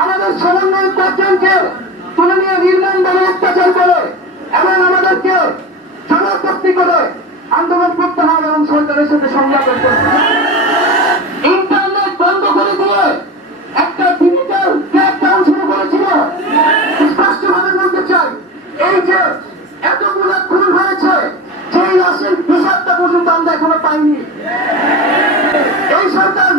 আমাদের সমন্বয় পাঁচজনকে তুলে নিয়ে নির্মমভাবে অত্যাচার করে এবং আমাদেরকে জনশক্তি করে আন্দোলন করতে হবে এবং সরকারের সাথে সংগ্রাম করতে হবে। এই যে এতগুলো খুন হয়েছে সেই লাশের হিসাবটা আমরা এখনও পাইনি। এই সরকার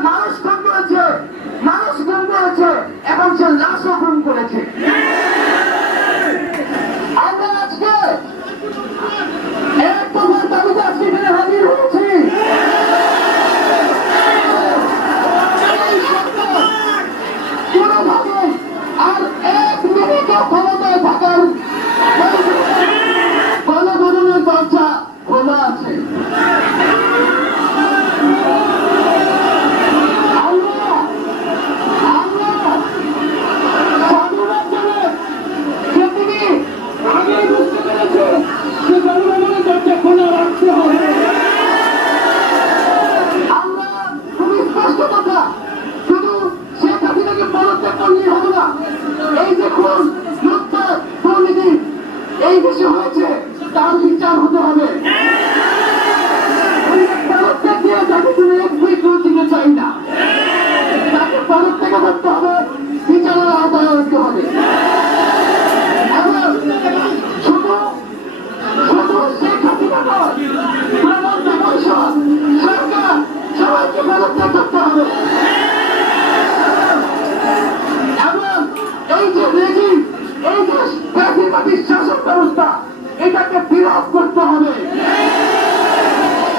বিরোধ করতে হবে।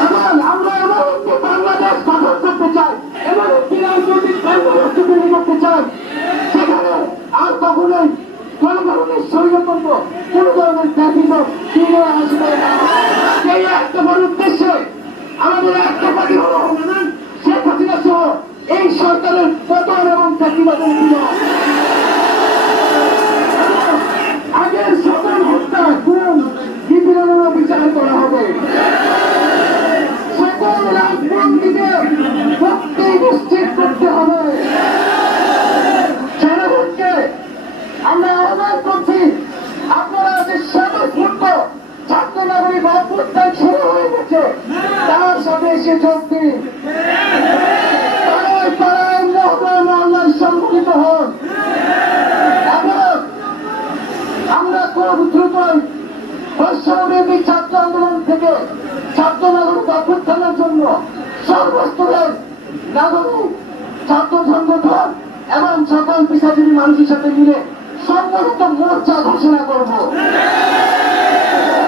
এবং আমরা এমন একটি বাংলাদেশ গঠন করতে চাই। এমন একটি রাজনৈতিক বাংলাদেশ তৈরি করতে চাই। সেখানে আর কখনোই কোন ধরনের স্বৈরতন্ত্র কোন ধরনের ব্যতীত ফিরে আসবে এই একটা উদ্দেশ্যে আমাদের একটা পার্টি হলো শেখ হাসিনা সহ এই সরকারের পতন এবং চাকরিবাদের বিরোধ আমরা আহ্বান করছি, আপনারা যে স্বতঃস্ফূর্ত ছাত্র নাগরিক অভ্যুত্থান শুরু হয়ে গেছে, তার সাথে এসে যোগ দিন। আমরা খুব ছাত্র আন্দোলন থেকে ছাত্র নাগরিক অভ্যুত্থানের জন্য সর্বস্তরের নাগরিক ছাত্র সংগঠন এবং সকল পেশাজীবী মানুষের সাথে মিলে সম্মুক্ত মোর্চা ঘোষণা করব।